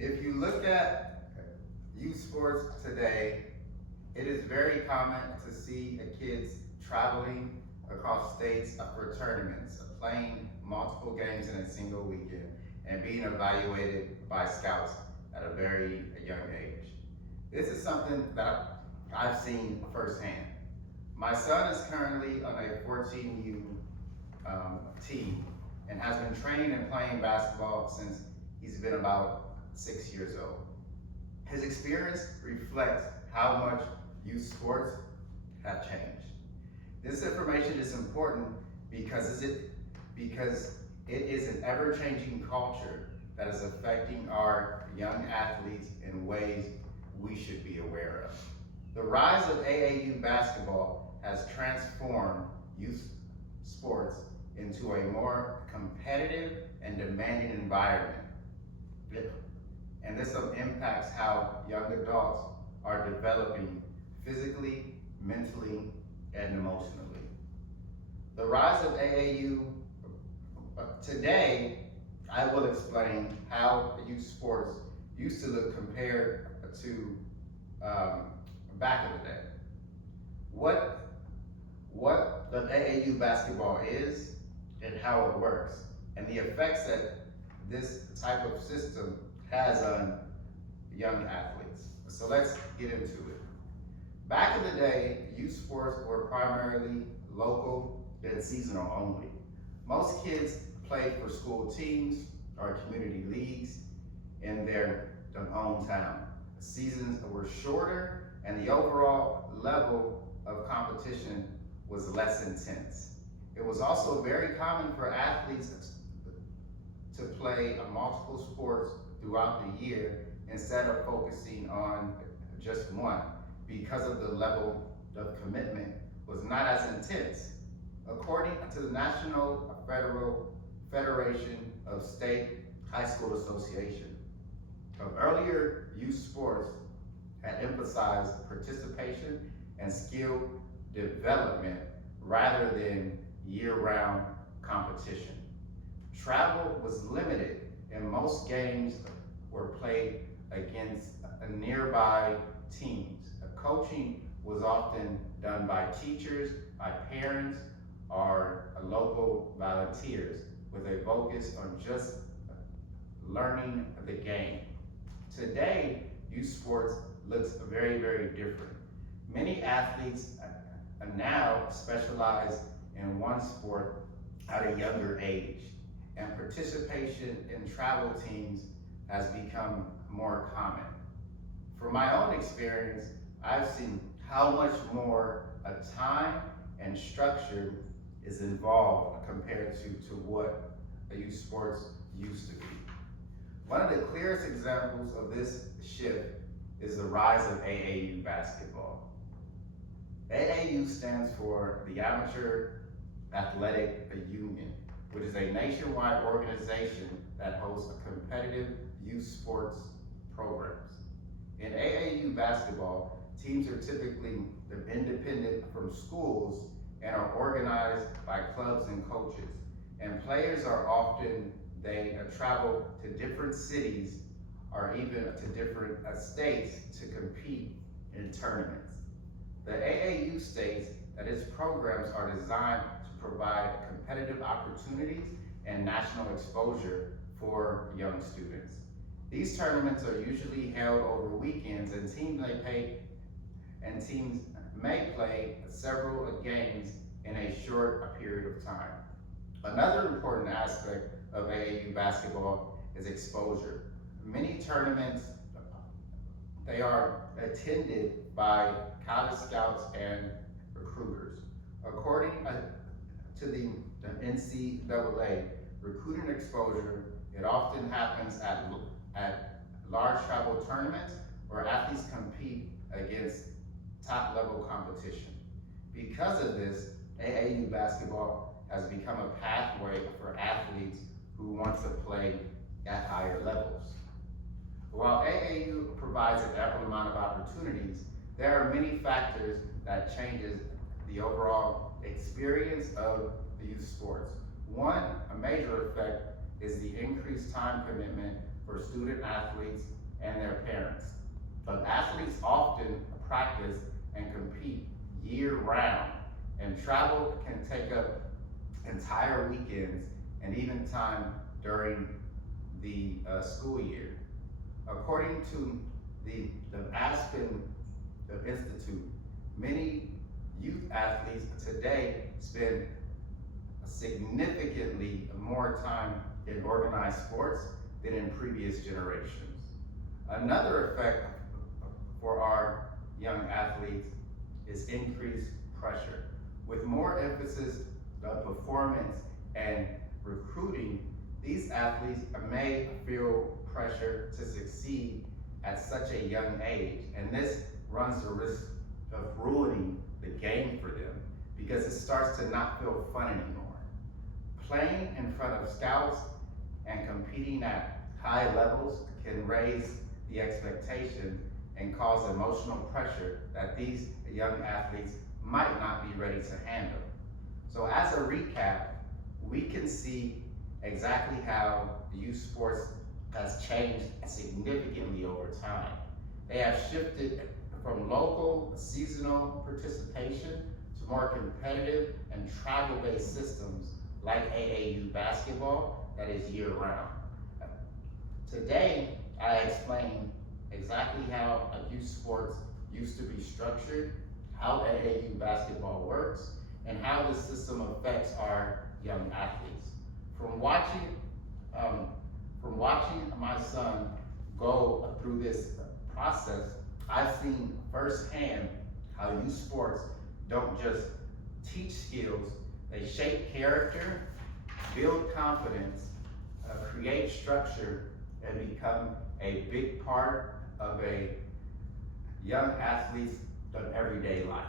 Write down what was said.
If you look at youth sports today, it is very common to see kids traveling across states for tournaments, playing multiple games in a single weekend, and being evaluated by scouts at a very young age. This is something that I've seen firsthand. My son is currently on a 14U team and has been training and playing basketball since he's been about 6 years old. His experience reflects how much youth sports have changed. This information is important because it is an ever-changing culture that is affecting our young athletes in ways we should be aware of. The rise of AAU basketball has transformed youth sports into a more competitive and demanding environment. And this impacts how young adults are developing physically, mentally, and emotionally. The rise of AAU, today, I will explain how youth sports used to look compared to back in the day. What the AAU basketball is and how it works, and the effects that this type of system has on young athletes. So let's get into it. Back in the day, youth sports were primarily local and seasonal only. Most kids played for school teams or community leagues in their hometown. Seasons were shorter and the overall level of competition was less intense. It was also very common for athletes to play multiple sports throughout the year instead of focusing on just one, because of the level of commitment was not as intense. According to the National Federation of State High School Association, earlier youth sports had emphasized participation and skill development rather than year-round competition. Travel was limited and most games were played against nearby teams. Coaching was often done by teachers, by parents, or local volunteers with a focus on just learning the game. Today, youth sports looks very, very different. Many athletes now specialize in one sport at a younger age, and participation in travel teams has become more common. From my own experience, I've seen how much more time and structure is involved compared to what youth sports used to be. One of the clearest examples of this shift is the rise of AAU basketball. AAU stands for the Amateur Athletic Union, which is a nationwide organization that hosts competitive youth sports programs. In AAU basketball, teams are typically independent from schools and are organized by clubs and coaches. And players are often, they travel to different cities or even to different states to compete in tournaments. The AAU states that its programs are designed to provide competitive opportunities and national exposure for young students. These tournaments are usually held over weekends, and teams may play several games in a short period of time. Another important aspect of AAU basketball is exposure. Many tournaments, they are attended by college scouts and recruiters. According to the NCAA, recruiting exposure, it often happens at large travel tournaments where athletes compete against top-level competition. Because of this, AAU basketball has become a pathway for athletes who want to play at higher levels. While AAU provides an ample amount of opportunities, there are many factors that changes the overall experience of the youth sports. One, a major effect is the increased time commitment for student athletes and their parents. But athletes often practice and compete year-round, and travel can take up entire weekends and even time during the school year. According to the Aspen Institute, many youth athletes today spend significantly more time in organized sports than in previous generations. Another effect for our young athletes is increased pressure. With more emphasis on performance and recruiting, these athletes may feel pressure to succeed at such a young age, and this runs the risk of ruining the game for them because it starts to not feel fun anymore. Playing in front of scouts and competing at high levels can raise the expectation and cause emotional pressure that these young athletes might not be ready to handle. So as a recap, we can see exactly how youth sports has changed significantly over time. They have shifted from local, seasonal participation to more competitive and travel-based systems like AAU basketball that is year-round. Today, I explain exactly how youth sports used to be structured, how AAU basketball works, and how this system affects our young athletes. From watching my son go through this process, I've seen firsthand how youth sports don't just teach skills, they shape character, build confidence, create structure, and become a big part of a young athlete's everyday life.